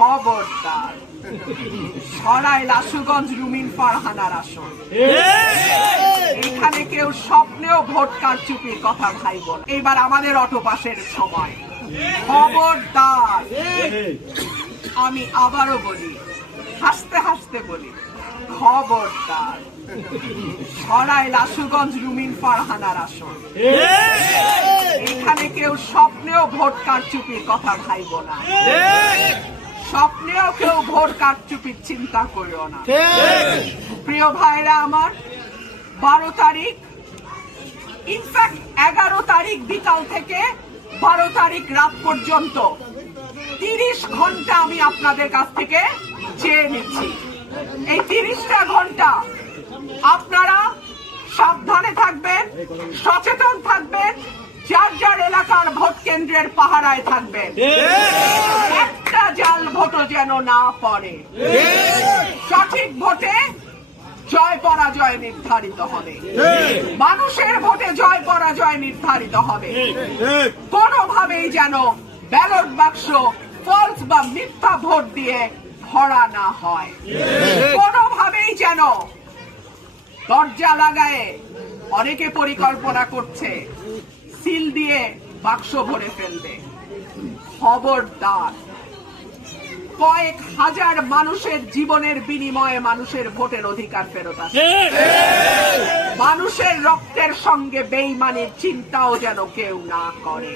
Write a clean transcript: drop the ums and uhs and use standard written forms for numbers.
খবরদার, সরাইল আশুগঞ্জ রুমিন ফারহানার আসন। এখানে কেউ স্বপ্নেও ভোট কারচুপির কথা ভাইব না। এবার আমাদের অটোপাসের সময়। খবরদার, আমি আবারও বলি, হাসতে হাসতে বলি, খবরদার, সরাইল আশুগঞ্জ রুমিন ফারহানার আসন। এখানে কেউ স্বপ্নেও ভোট কারচুপির কথা ভাইব না। স্বপ্নেও কেউ ভোট কারচুপির চিন্তা করিও না। প্রিয় ভাইরা আমার, 12 তারিখ, ইনফ্যাক্ট 11 তারিখ বিকাল থেকে 12 তারিখ রাত পর্যন্ত 30 ঘন্টা আমি আপনাদের কাছ থেকে চেয়ে নিচ্ছি। এই 30টা ঘন্টা আপনারা সাবধানে থাকবেন, সচেতন থাকবেন, যার যার এলাকার ভোট কেন্দ্রের পাহারায় থাকবেন। একটা জাল ভোটও যেন না পড়ে। সঠিক ভোটে জয় পরাজয় নির্ধারিত হবে, মানুষের ভোটে জয় পরাজয় নির্ধারিত হবে। কোনোভাবেই যেন ব্যালট বাক্স ফলস বা মিথ্যা ভোট দিয়ে ভরা না হয়। কোনোভাবেই যেন দরজা লাগায়ে অনেকে পরিকল্পনা করছে সিল দিয়ে বাক্স ভরে ফেলবে। খবরদার, কয়েক হাজার মানুষের জীবনের বিনিময়ে মানুষের ভোটের অধিকার ফেরত আসে। মানুষের রক্তের সঙ্গে বেইমানির চিন্তাও যেন কেউ না করে।